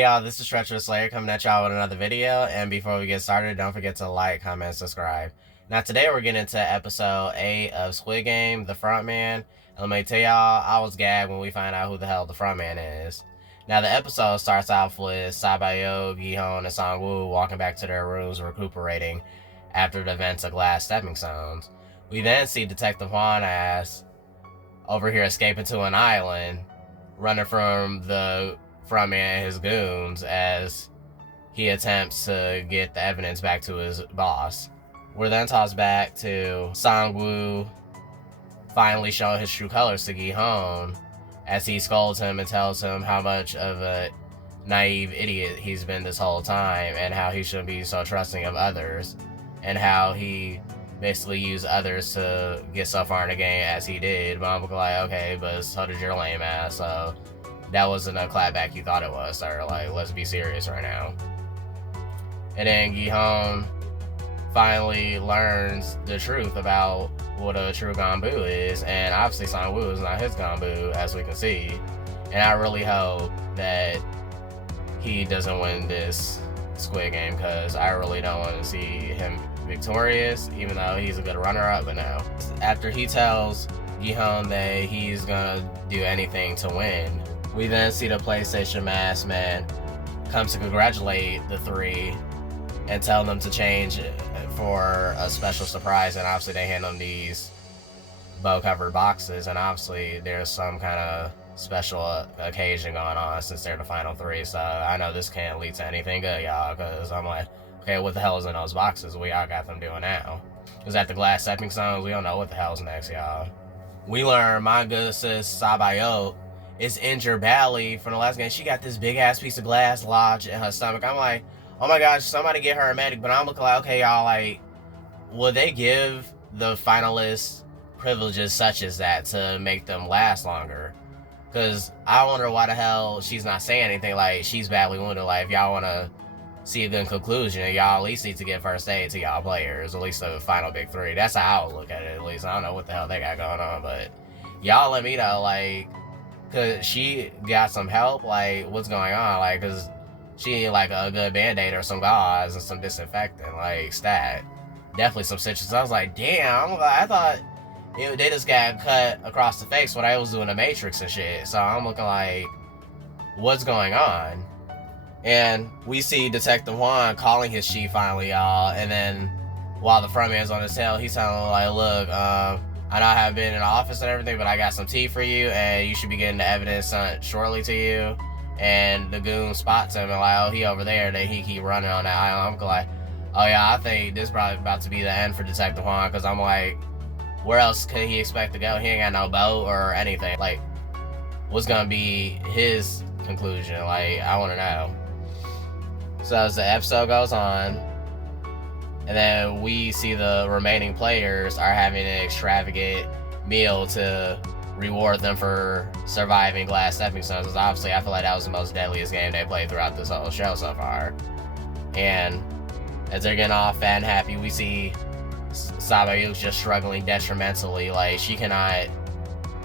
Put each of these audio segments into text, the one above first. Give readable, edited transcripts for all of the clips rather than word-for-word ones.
Hey y'all, this is Treacherous Slayer coming at y'all with another video, and before we get started, don't forget to like, comment, subscribe. Now today we're getting into episode 8 of Squid Game, The Frontman, and let me tell y'all, I was gagged when we find out who the hell the frontman is. Now the episode starts off with Sabayo, Gihon, and Sangwoo walking back to their rooms recuperating after the events of Glass Stepping Stones. We then see Detective Juan ass over here escaping to an island, running from the frontman and his goons as he attempts to get the evidence back to his boss. We're then tossed back to Sangwoo finally showing his true colors to Gihon as he scolds him and tells him how much of a naive idiot he's been this whole time and how he shouldn't be so trusting of others and how he basically used others to get so far in the game as he did. But I'm like, okay, but so did your lame ass, so that wasn't a clapback you thought it was, sir. Like, let's be serious right now. And then Gihon finally learns the truth about what a true Ganbu is, and obviously Sangwoo is not his Ganbu, as we can see. And I really hope that he doesn't win this Squid Game, because I really don't want to see him victorious, even though he's a good runner-up. But now, after he tells Gihon that he's gonna do anything to win, we then see the PlayStation masked man come to congratulate the three and tell them to change for a special surprise, and obviously they hand them these bow-covered boxes, and obviously there's some kind of special occasion going on since they're the final three, so I know this can't lead to anything good, y'all, because I'm like, okay, what the hell is in those boxes? We all got them doing now. Is that the Glass Stepping Stones? We don't know what the hell's next, y'all. We learn my good sis Sabayo is injured badly from the last game. She got this big ass piece of glass lodged in her stomach. I'm like, oh my gosh, somebody get her a medic. But I'm looking like, okay, y'all, like, will they give the finalists privileges such as that to make them last longer? Because I wonder why the hell she's not saying anything. Like, she's badly wounded. Like, if y'all want to see a good conclusion, y'all at least need to get first aid to y'all players, at least the final big three. That's how I would look at it, at least. I don't know what the hell they got going on, but y'all let me know, like, because she got some help, like, what's going on, like, because she need, like, a good band-aid or some gauze and some disinfectant, like, stat. Definitely some stitches. I was like, damn, I thought they just got cut across the face when I was doing the Matrix and shit, so I'm looking like, what's going on? And we see Detective Juan calling his chief finally, y'all, and then while the frontman's on his tail, he's telling him, like, look, I know I have been in the office and everything, but I got some tea for you, and you should be getting the evidence sent shortly to you. And the goon spots him and like, oh, he over there. Then he keep running on that island. I'm like, oh yeah, I think this is probably about to be the end for Detective Juan, because I'm like, where else could he expect to go? He ain't got no boat or anything. Like, what's gonna be his conclusion? Like, I want to know. So as the episode goes on, and then we see the remaining players are having an extravagant meal to reward them for surviving Glass Stepping Stones. Because obviously I feel like that was the most deadliest game they played throughout this whole show so far. And as they're getting all fat and happy, we see Sabayu's just struggling detrimentally. Like, she cannot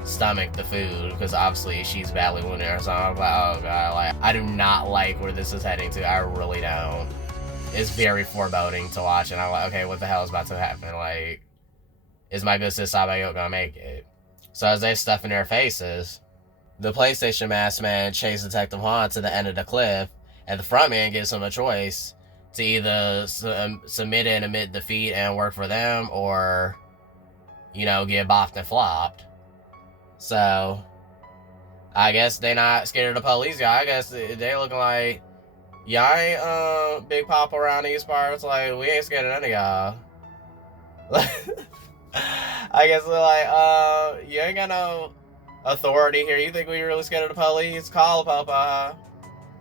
stomach the food because obviously she's badly wounded or something. I'm like, oh god, like, I do not like where this is heading to. I really don't. It's very foreboding to watch, and I'm like, okay, what the hell is about to happen? Like, is my good sis Sabayo gonna make it? So as they stuff in their faces, the PlayStation masked man chases Detective Juan to the end of the cliff, and the frontman gives him a choice to either submit and admit defeat and work for them, or, you know, get boffed and flopped. So I guess they not scared of the police, y'all. I guess they looking like, y'all ain't Big Papa around these parts. Like, we ain't scared of none of y'all. I guess they're like, you ain't got no authority here. You think we really scared of the police? Call Papa.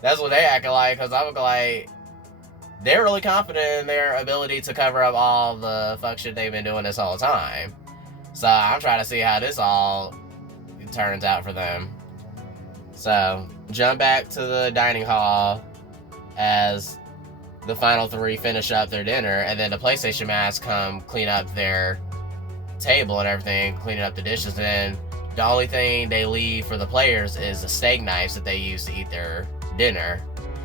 That's what they acting like, because I'm like, they're really confident in their ability to cover up all the fuck shit they've been doing this whole time. So I'm trying to see how this all turns out for them. So jump back to the dining hall as the final three finish up their dinner, and then the PlayStation masks come clean up their table and everything, cleaning up the dishes, and the only thing they leave for the players is the steak knives that they use to eat their dinner.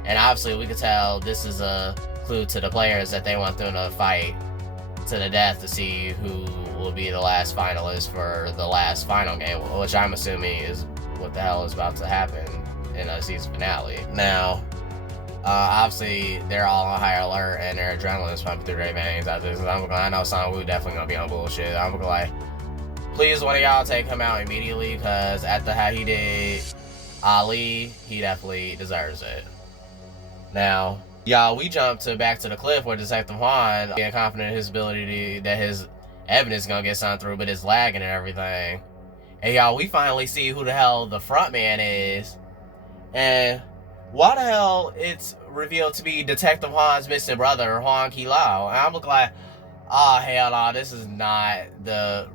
And obviously we could tell this is a clue to the players that they want them to fight to the death to see who will be the last finalist for the last final game, which I'm assuming is what the hell is about to happen in a season finale. Now, obviously they're all on high alert and their adrenaline is pumping through their veins after this. I know Sang-woo definitely gonna be on bullshit. I'm gonna like, please one of y'all take him out immediately, because after how he did Ali, he definitely deserves it. Now, y'all, we jump back to the cliff where Detective Juan getting confident in his ability that his evidence is gonna get sent through, but it's lagging and everything. And y'all, we finally see who the hell the front man is. And why the hell it's revealed to be Detective Juan's missing brother, Hwang Ki-lao. And I'm looking like, oh, hell no, this is not the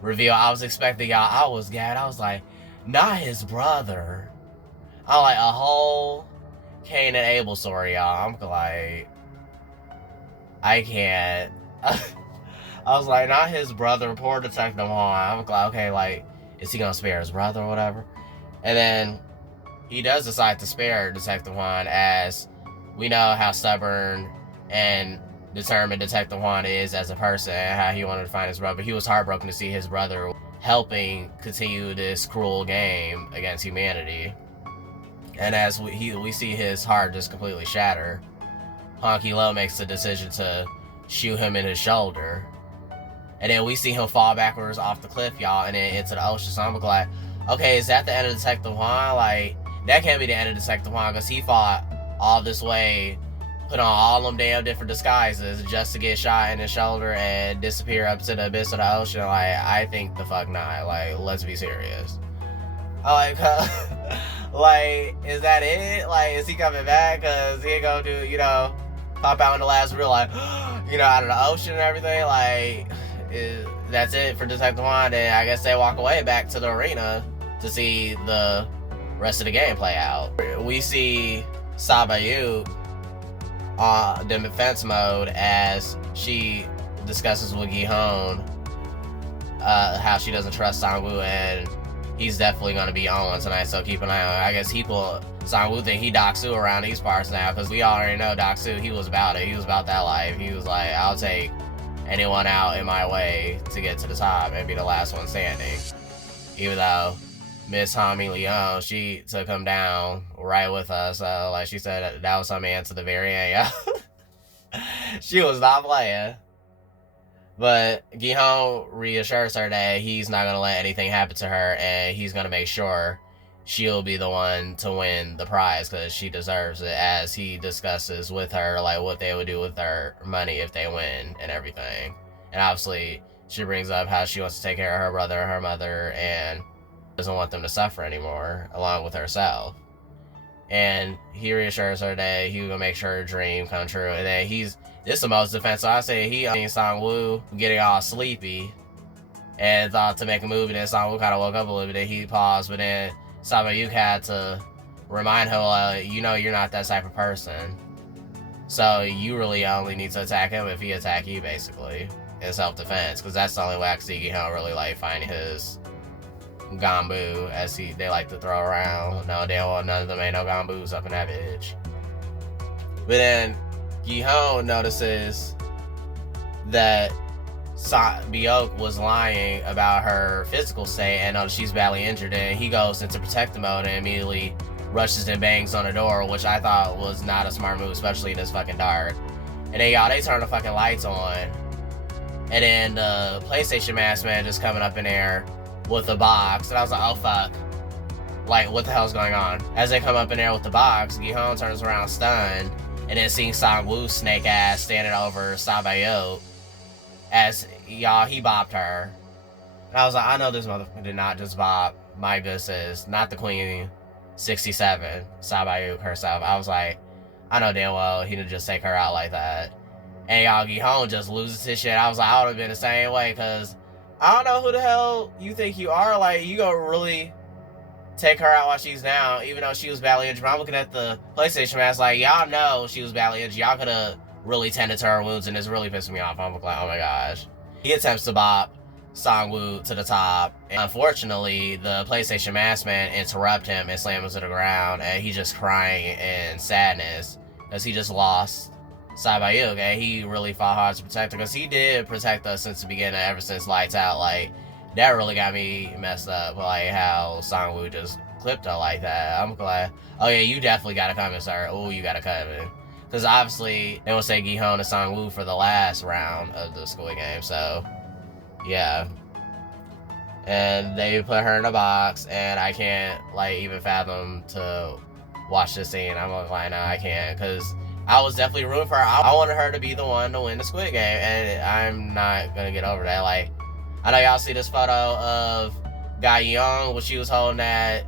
reveal I was expecting, y'all. I was gagged. I was like, not his brother. I'm like, a whole Cain and Abel story, y'all. I'm like, I can't. I was like, not his brother, poor Detective Juan. I'm like, okay, like, is he gonna spare his brother or whatever? And then he does decide to spare Detective Juan, as we know how stubborn and determined Detective Juan is as a person and how he wanted to find his brother. He was heartbroken to see his brother helping continue this cruel game against humanity. And as we see his heart just completely shatter, Hwang Ki-lao makes the decision to shoot him in his shoulder. And then we see him fall backwards off the cliff, y'all, and then into the ocean. So I'm like, okay, is that the end of Detective Juan? Like, that can't be the end of Detective Juan, because he fought all this way, put on all them damn different disguises just to get shot in the shoulder and disappear up to the abyss of the ocean. Like, I think the fuck not. Like, let's be serious. Like, like, is that it? Like, is he coming back? Because he ain't gonna do, you know, pop out in the last reel, like, you know, out of the ocean and everything. Like, that's it for Detective Juan. And I guess they walk away back to the arena to see the rest of the game play out. We see Sabayu in defense mode as she discusses with Gi-hun how she doesn't trust Sang-woo, and he's definitely going to be on one tonight, so keep an eye on it. I guess Sang-woo think he Doc-soo around these parts now, because we already know Doc-soo, he was about it. He was about that life. He was like, I'll take anyone out in my way to get to the top and be the last one standing. Even though Miss Hami Leon, she took him down right with us. Like she said, that was her man to the very end. She was not playing. But Gi-hun reassures her that he's not going to let anything happen to her, and he's going to make sure she'll be the one to win the prize, because she deserves it, as he discusses with her like what they would do with her money if they win and everything. And obviously she brings up how she wants to take care of her brother and her mother, and doesn't want them to suffer anymore, along with herself. And he reassures her that he will make sure her dream come true. And then this is the most defensive. I say he seen Sang-woo getting all sleepy and thought to make a move, and then Sang-woo kind of woke up a little bit. He paused, but then Sabayuk had to remind her, you know, you're not that type of person, so you really only need to attack him if he attack you, basically, in self-defense, because that's the only way I can see Gi-hun really like finding his Ganbu, as they like to throw around. No, none of them ain't no Ganbus up in that bitch. But then Gi-hun notices that Byok was lying about her physical state and knows she's badly injured, and he goes into protective mode and immediately rushes and bangs on the door, which I thought was not a smart move, especially in this fucking dark. And then y'all, they turn the fucking lights on, and then the PlayStation mask man just coming up in there with the box, and I was like, oh fuck, like what the hell's going on? As they come up in there with the box, Gi-hun turns around stunned, and then seeing Sang-woo's snake ass standing over Sabayok, as y'all, he bopped her. And I was like, I know this motherfucker did not just bop my good sis, not the Queen 67, Sabayok herself. I was like, I know damn well he didn't just take her out like that. And y'all, Gi-hun just loses his shit. I was like, I would have been the same way, because I don't know who the hell you think you are. Like, you gonna really take her out while she's down, even though she was badly injured. But I'm looking at the PlayStation mask like, y'all know she was badly injured. Y'all could have really tended to her wounds, and it's really pissing me off. I'm like, oh my gosh. He attempts to bop Sangwoo to the top. And unfortunately, the PlayStation Mask Man interrupt him and slam him to the ground, and he just crying in sadness because he just lost Sabayuk, and he really fought hard to protect her because he did protect us since the beginning, ever since Lights Out. Like, that really got me messed up, like how Sangwoo just clipped her like that. I'm glad. Oh yeah, you definitely gotta come in, sir. Oh, you gotta come in. Because obviously, they will say Gi-Hon and Sangwoo for the last round of the Squid Game, so yeah. And they put her in a box, and I can't, like, even fathom to watch this scene. I'm like, no, I can't, because I was definitely rooting for her. I wanted her to be the one to win the Squid Game, and I'm not gonna get over that. Like, I know y'all see this photo of Ga Young when she was holding that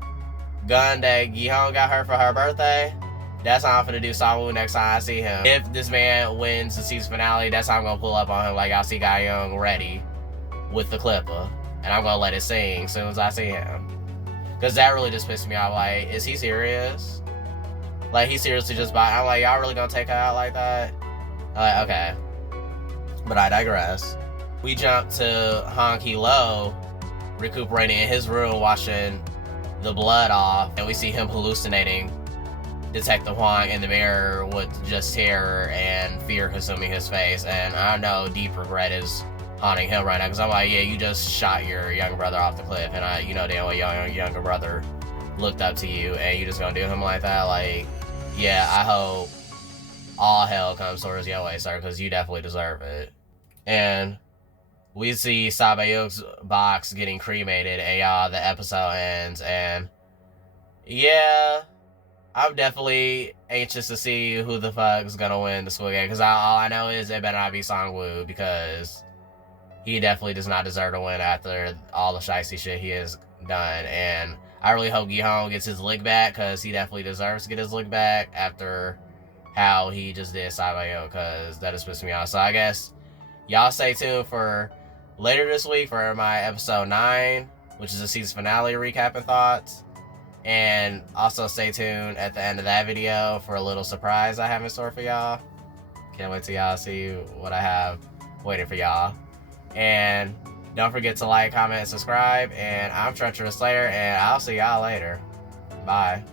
gun that Gi-Hon got her for her birthday. That's how I'm gonna do Sangwoo next time I see him. If this man wins the season finale, that's how I'm gonna pull up on him. Like, y'all see Ga Young ready with the clipper, and I'm gonna let it sing as soon as I see him. Because that really just pissed me off. Like, is he serious? Like, he seriously just bought. I'm like, y'all really gonna take her out like that? Like, okay. But I digress. We jump to Han Ki-lo recuperating in his room, washing the blood off, and we see him hallucinating Detective Huang in the mirror with just terror and fear consuming his face. And I know deep regret is haunting him right now, because I'm like, yeah, you just shot your younger brother off the cliff, and I, you know damn well your younger brother looked up to you, and you just gonna do him like that? Like, yeah, I hope all hell comes towards your way, sir, because you definitely deserve it. And we see Sabayuk's box getting cremated, and y'all, the episode ends, and yeah, I'm definitely anxious to see who the fuck is gonna win the Squid Game, because all I know is it better not be Sangwoo, because he definitely does not deserve to win after all the shiesty shit he has done. And I really hope Gi-Hon gets his lick back, because he definitely deserves to get his lick back after how he just did Sabayo, because that has pissed me off. So I guess y'all stay tuned for later this week for my episode 9, which is the season finale recap and thoughts. And also stay tuned at the end of that video for a little surprise I have in store for y'all. Can't wait till y'all see what I have waiting for y'all. And don't forget to like, comment, and subscribe. And I'm Treacherous Slayer, and I'll see y'all later. Bye.